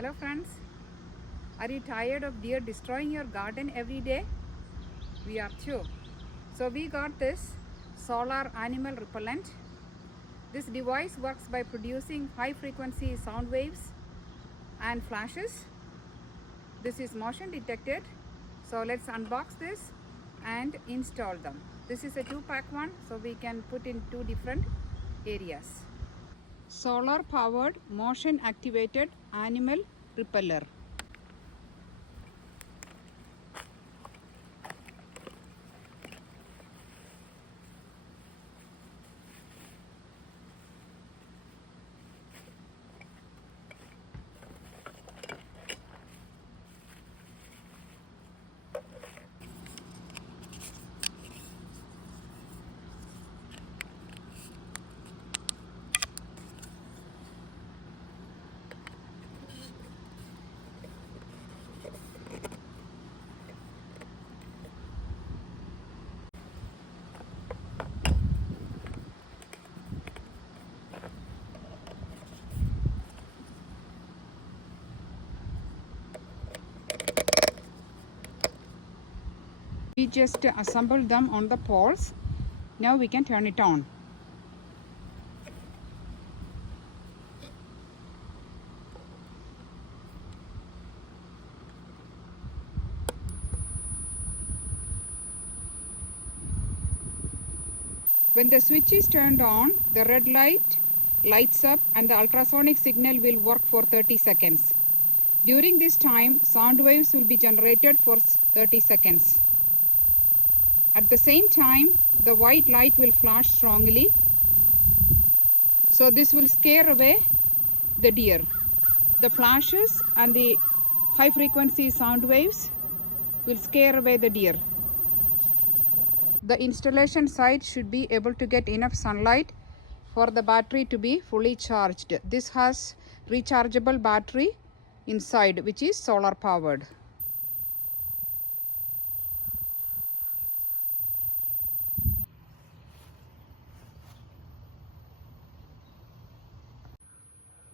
Hello friends, are you tired of deer destroying your garden every day? We are too. So we got this solar animal repellent. This device works by producing high frequency sound waves and flashes. This is motion detected. So let's unbox this and install them. This is a 2-pack one, so we can put in 2 different areas. Solar powered motion activated animal repeller. We just assembled them on the poles. Now we can turn it on. When the switch is turned on, the red light lights up and the ultrasonic signal will work for 30 seconds. During this time, sound waves will be generated for 30 seconds. At the same time, the white light will flash strongly. So this will scare away the deer. The flashes and the high frequency sound waves will scare away the deer. The installation site should be able to get enough sunlight for the battery to be fully charged. This has rechargeable battery inside, which is solar powered.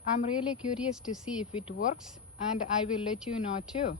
I'm really curious to see if it works, and I will let you know too.